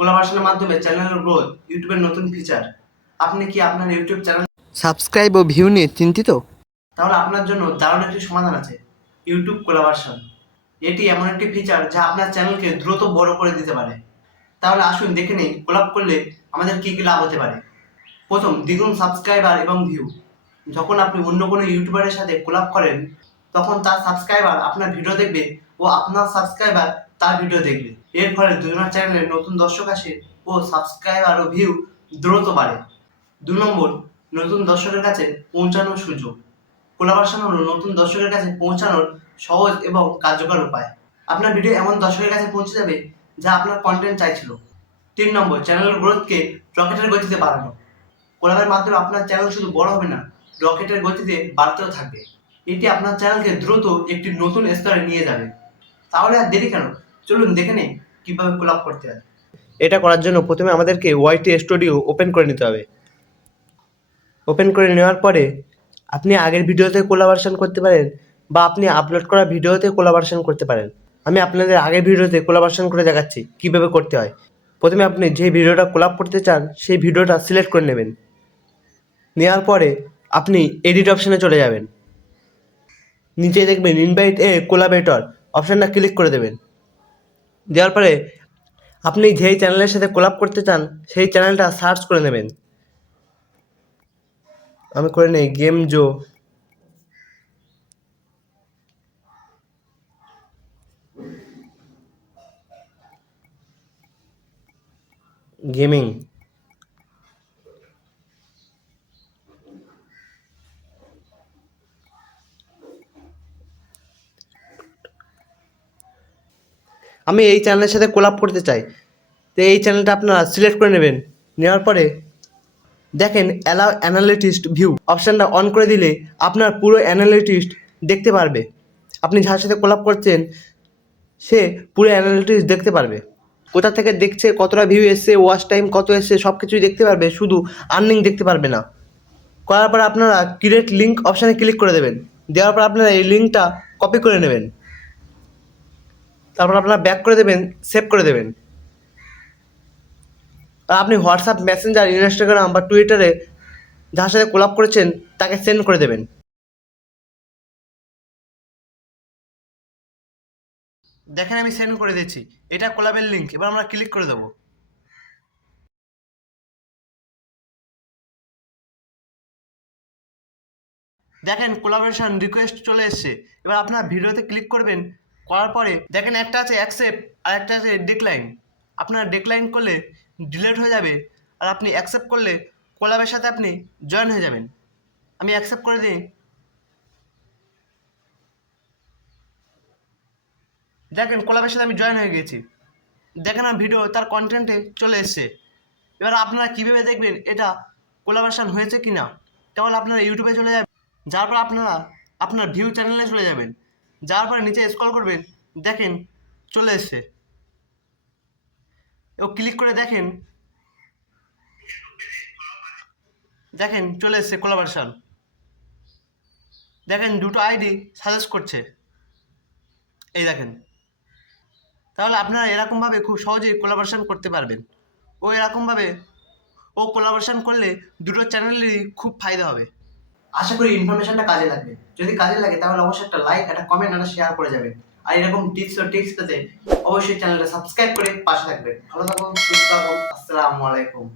কোলাবারেশনের মাধ্যমে চ্যানেলের গ্রোথ ইউটিউবের নতুন ফিচার আপনি কি আপনার ইউটিউব চ্যানেল সাবস্ক্রাইব ও ভিউ নিয়ে চিন্তিত? তাহলে আপনার জন্য দারুণ একটি সমাধান আছে ইউটিউব কোলাবারেশন এটি এমন একটি ফিচার যা আপনার চ্যানেলকে দ্রুত বড় করে দিতে পারে। তাহলে আসুন দেখে নেই কোলাপ করলে আমাদের কী কী লাভ হতে পারে। প্রথম দ্বিগুণ সাবস্ক্রাইবার এবং ভিউ যখন আপনি অন্য কোনো ইউটিউবারের সাথে কোলাপ করেন তখন তার সাবস্ক্রাইবার আপনার ভিডিও দেখবে ও আপনার সাবস্ক্রাইবার তার ভিডিও দেখবে। এর ফলে দুজনের চ্যানেলে নতুন দর্শক আসে ও সাবস্ক্রাইবার ও ভিউ দ্রুত বাড়ে। দু নম্বর, নতুন দর্শকের কাছে পৌঁছানোর সুযোগ। কোলাবারেশন হলো নতুন দর্শকের কাছে পৌঁছানোর সহজ এবং কার্যকর উপায়। আপনার ভিডিও এমন দর্শকের কাছে পৌঁছে যাবে যা আপনার কন্টেন্ট চাইছিল। তিন নম্বর চ্যানেলের গ্রোথকে রকেটের গতিতে বাড়ানো। কোলাবের মাধ্যমে আপনার চ্যানেল শুধু বড় হবে না, রকেটের গতিতে বাড়তেও থাকবে। এটি আপনার চ্যানেলকে দ্রুত একটি নতুন স্তরে নিয়ে যাবে। তাহলে আর দেরি কেন? চলুন দেখে নেই কীভাবে কোলাপ করতে হয়। এটা করার জন্য প্রথমে আমাদেরকে ওয়াইটি স্টুডিও ওপেন করে নিতে হবে। ওপেন করে নেওয়ার পরে আপনি আগের ভিডিওতে কোলাবারেশন করতে পারেন বা আপনি আপলোড করা ভিডিওতে কোলাবারেশন করতে পারেন। আমি আপনাদের আগের ভিডিওতে কোলাবারেশন করে দেখাচ্ছি কীভাবে করতে হয়। প্রথমে আপনি যে ভিডিওটা কোলাপ করতে চান সেই ভিডিওটা সিলেক্ট করে নেবেন। নেওয়ার পরে আপনি এডিট অপশানে চলে যাবেন। নিচে দেখবেন ইনভাইট এ কোলাবেটর অপশানটা ক্লিক করে দেবেন। দেওয়ার পরে আপনি যেই চ্যানেলের সাথে কোলাপ করতে চান, সেই চ্যানেলটা সার্চ করে নেবেন। আমি করে নিই গেম জো গেমিং আমি এই চ্যানেলের সাথে কোলাপ করতে চাই। তো এই চ্যানেলটা আপনারা সিলেক্ট করে নেবেন। নেওয়ার পরে দেখেন অ্যালাউ অ্যানালিটিস্ট ভিউ অপশানটা অন করে দিলে আপনার পুরো অ্যানালিটিস্ট দেখতে পারবে। আপনি যার সাথে কোলাপ করছেন, সে পুরো অ্যানালিটিক্স দেখতে পারবে। কোথা থেকে দেখছে, কতটা ভিউ এসছে ওয়াচ টাইম কত এসছে সব কিছুই দেখতে পারবে, শুধু আর্নিং দেখতে পারবে না। করার পর আপনারা ক্রিয়েট লিঙ্ক অপশানে ক্লিক করে দেবেন। দেওয়ার পর আপনারা এই লিঙ্কটা কপি করে নেবেন। তারপর আপনারা ব্যাক করে দেবেন সেভ করে দেবেন। আর আপনি হোয়াটসঅ্যাপ মেসেঞ্জার ইনস্টাগ্রাম বা টুইটারে যার সাথে কোলাপ করেছেন, তাকে সেন্ড করে দেবেন। দেখেন আমি সেন্ড করে দিচ্ছি এটা কোলাবের লিঙ্ক এবার আমরা ক্লিক করে দেবো। দেখেন কোলাবোরেশন রিকোয়েস্ট চলে এসছে। এবার আপনার ভিডিওতে ক্লিক করবেন করার পরে দেখেন একটা আছে অ্যাকসেপ্ট আর একটা আছে ডিক্লাইন আপনার ডিক্লাইন করলে ডিলেট হয়ে যাবে আর আপনি অ্যাকসেপ্ট করলে কোলাবের সাথে আপনি জয়েন হয়ে যাবেন। আমি অ্যাকসেপ্ট করে দিই। দেখেন কোলাবের সাথে আমি জয়েন হয়ে গেছি। দেখেন আমার ভিডিও তার কন্টেন্টে চলে এসছে। এবার আপনারা কীভাবে দেখবেন এটা কোলাবারেশন হয়েছে কি না তাহলে আপনারা ইউটিউবে চলে যাবেন। যার পর আপনারা আপনার ভিউ চ্যানেলে চলে যাবেন। যার পরে নিচে স্ক্রল করবেন, দেখেন চলে এসছে। ও ক্লিক করে দেখেন দেখেন চলে এসছে কোলাবারেশন দেখেন দুটো আইডি সাজেস্ট করছে। এই দেখেন। তাহলে আপনারা এরকমভাবে খুব সহজেই কোলাবোরেশন করতে পারবেন। ও এরকমভাবে ও কোলাবোরেশন করলে দুটো চ্যানেলেরই খুব ফায়দা হবে। আশা করি ইনফরমেশনটা কাজে লাগবে। যদি কাজে লাগে, তাহলে অবশ্যই একটা লাইক একটা কমেন্ট একটা শেয়ার করে যাবেন। আর এরকম টিপস ও টিপস পেতে অবশ্যই চ্যানেলটা সাবস্ক্রাইব করে পাশে থাকবেন। ভালো থাকুন, সুস্থ থাকুন, আসসালামু আলাইকুম।